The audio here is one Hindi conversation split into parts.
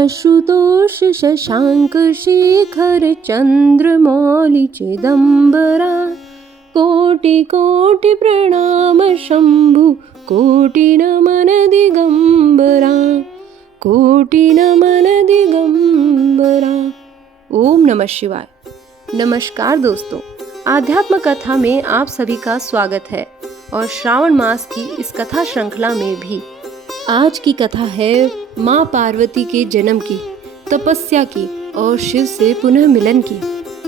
आशुतोष शशांक शेखर चंद्रमौली चिदंबरा। कोटि कोटि प्रणाम शंभु कोटि नमन दिगंबरा। कोटि नमन दिगंबरा। ओम नमः शिवाय। नमस्कार दोस्तों, आध्यात्म कथा में आप सभी का स्वागत है और श्रावण मास की इस कथा श्रृंखला में भी। आज की कथा है माँ पार्वती के जन्म की, तपस्या की और शिव से पुनः मिलन की,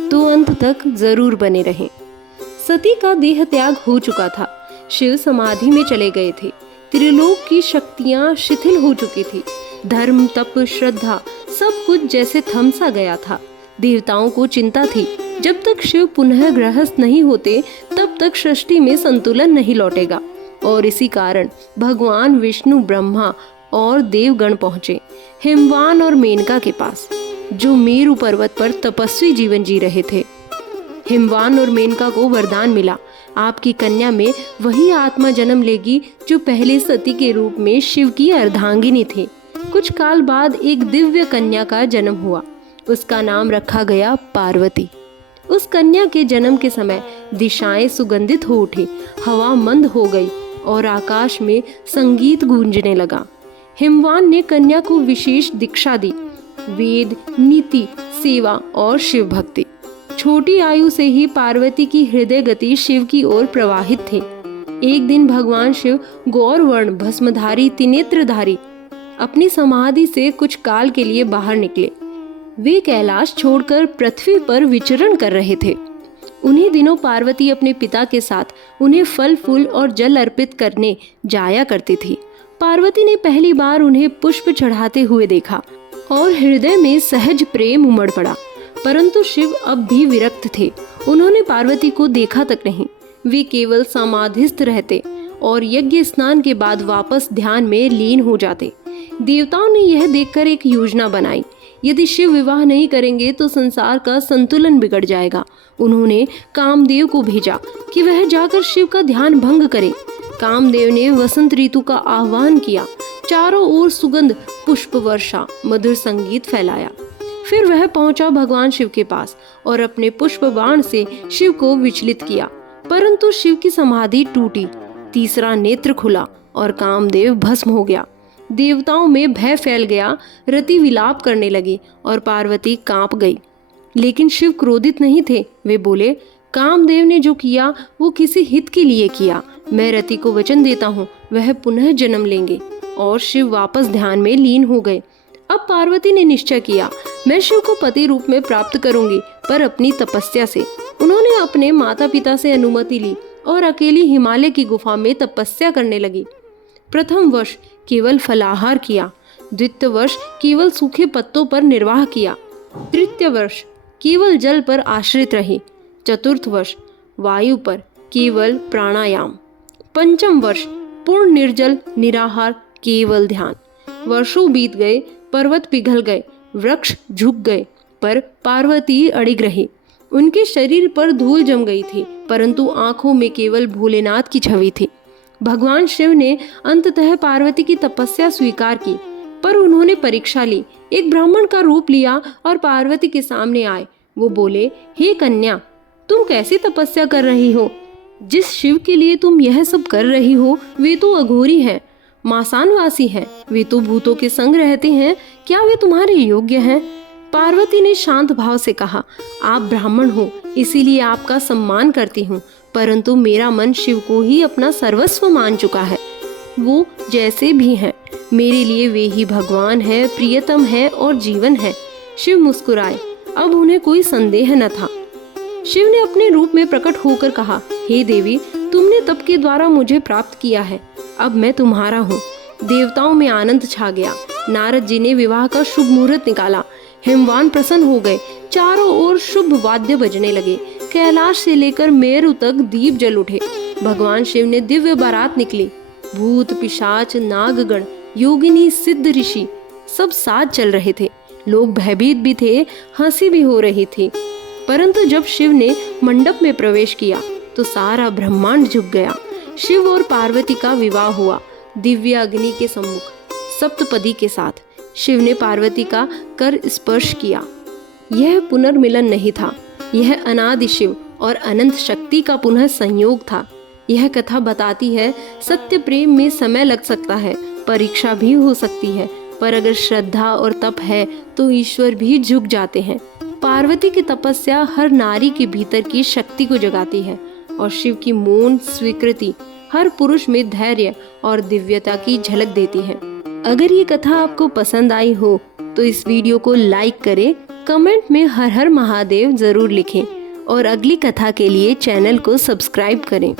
तो अंत तक जरूर बने रहें। सती का देह त्याग हो चुका था, शिव समाधि में चले गए थे, त्रिलोक की शक्तियां शिथिल हो चुकी थी, धर्म तप श्रद्धा सब कुछ जैसे थम सा गया था। देवताओं को चिंता थी, जब तक शिव पुनः गृहस्थ नहीं होते तब तक सृष्टि में संतुलन नहीं लौटेगा। और इसी कारण भगवान विष्णु, ब्रह्मा और देवगण पहुंचे हिमवान और मेनका के पास, जो मेरु पर्वत पर तपस्वी जीवन जी रहे थे। हिमवान और मेनका को वरदान मिला, आपकी कन्या में वही आत्मा जन्म लेगी जो पहले सती के रूप में शिव की अर्धांगिनी थी। कुछ काल बाद एक दिव्य कन्या का जन्म हुआ, उसका नाम रखा गया पार्वती। उस कन्या के जन्म के समय दिशाएं सुगंधित हो उठी, हवा मंद हो गई और आकाश में संगीत गूंजने लगा। हिमवान ने कन्या को विशेष दीक्षा दी, वेद, नीति, सेवा और शिव भक्ति। छोटी आयु से ही पार्वती की हृदय गति शिव की ओर प्रवाहित थी। एक दिन भगवान शिव गौरवर्ण भस्मधारी त्रिनेत्रधारी अपनी समाधि से कुछ काल के लिए बाहर निकले। वे कैलाश छोड़कर पृथ्वी पर विचरण कर रहे थे। उन्हीं दिनों पार्वती अपने पिता के साथ उन्हें फल फूल और जल अर्पित करने जाया करती थी। पार्वती ने पहली बार उन्हें पुष्प चढ़ाते हुए देखा और हृदय में सहज प्रेम उमड़ पड़ा। परंतु शिव अब भी विरक्त थे, उन्होंने पार्वती को देखा तक नहीं। वे केवल समाधिस्थ रहते और यज्ञ स्नान के बाद वापस ध्यान में लीन हो जाते। देवताओं ने यह देखकर एक योजना बनाई, यदि शिव विवाह नहीं करेंगे तो संसार का संतुलन बिगड़ जाएगा। उन्होंने कामदेव को भेजा कि वह जाकर शिव का ध्यान भंग करे। कामदेव ने वसंत ऋतु का आह्वान किया, चारों ओर सुगंध, पुष्प वर्षा, मधुर संगीत फैलाया। फिर वह पहुंचा भगवान शिव के पास और अपने पुष्प बाण से शिव को विचलित किया, परंतु शिव की समाधि टूटी, तीसरा नेत्र खुला और कामदेव भस्म हो गया। देवताओं में भय फैल गया, रति विलाप करने लगी और पार्वती कांप गई। लेकिन शिव क्रोधित नहीं थे, वे बोले, कामदेव ने जो किया वो किसी हित के लिए किया। मैं रति को वचन देता हूँ, वह पुनः जन्म लेंगे। और शिव वापस ध्यान में लीन हो गए। अब पार्वती ने निश्चय किया, मैं शिव को पति रूप में प्राप्त करूंगी, पर अपनी तपस्या से। उन्होंने अपने माता पिता से अनुमति ली और अकेली हिमालय की गुफा में तपस्या करने लगी। प्रथम वर्ष केवल फलाहार किया, द्वितीय वर्ष केवल सूखे पत्तों पर निर्वाह किया, तृतीय वर्ष केवल जल पर आश्रित रही, चतुर्थ वर्ष वायु पर केवल प्राणायाम, पंचम वर्ष पूर्ण निर्जल निराहार केवल ध्यान। वर्षों बीत गए, पर्वत पिघल गए, वृक्ष झुक गए, पर पार्वती अड़िग रही। उनके शरीर पर धूल जम गई थी, परंतु आंखों में केवल भोलेनाथ की छवि थी। भगवान शिव ने अंततः पार्वती की तपस्या स्वीकार की, पर उन्होंने परीक्षा ली। एक ब्राह्मण का रूप लिया और पार्वती के सामने आए। वो बोले, हे कन्या, तुम कैसी तपस्या कर रही हो? जिस शिव के लिए तुम यह सब कर रही हो वे तो अघोरी हैं, मासानवासी हैं, वे तो भूतों के संग रहते हैं, क्या वे तुम्हारे योग्य हैं? पार्वती ने शांत भाव से कहा, आप ब्राह्मण हो इसीलिए आपका सम्मान करती हूँ, परंतु मेरा मन शिव को ही अपना सर्वस्व मान चुका है। वो जैसे भी हैं, मेरे लिए वे ही भगवान है, प्रियतम है और जीवन है। शिव मुस्कुराए, अब उन्हें कोई संदेह न था। शिव ने अपने रूप में प्रकट होकर कहा, हे देवी, तुमने तप के द्वारा मुझे प्राप्त किया है, अब मैं तुम्हारा हूँ। देवताओं में आनंद छा गया। नारद जी ने विवाह का शुभ मुहूर्त निकाला। हिमवान प्रसन्न हो गए, चारों ओर शुभ वाद्य बजने लगे। कैलाश से लेकर मेरु तक दीप जल उठे। भगवान शिव ने दिव्य बारात निकली। भूत पिशाच नागगण योगिनी सिद्ध ऋषि सब साथ चल रहे थे। लोग भयभीत भी थे, हंसी भी हो रही थी। परंतु जब शिव ने मंडप में प्रवेश किया तो सारा ब्रह्मांड झुक गया। शिव और पार्वती का विवाह हुआ दिव्य अग्नि के सम्मुख, सप्तपदी के साथ। शिव ने पार्वती का कर स्पर्श किया। यह पुनर्मिलन नहीं था, यह अनादि शिव और अनंत शक्ति का पुनः संयोग था। यह कथा बताती है सत्य प्रेम में समय लग सकता है, परीक्षा भी हो सकती है, पर अगर श्रद्धा और तप है तो ईश्वर भी झुक जाते हैं। पार्वती की तपस्या हर नारी के भीतर की शक्ति को जगाती है और शिव की मौन स्वीकृति हर पुरुष में धैर्य और दिव्यता की झलक देती है। अगर ये कथा आपको पसंद आई हो तो इस वीडियो को लाइक करें, कमेंट में हर हर महादेव जरूर लिखें और अगली कथा के लिए चैनल को सब्सक्राइब करें।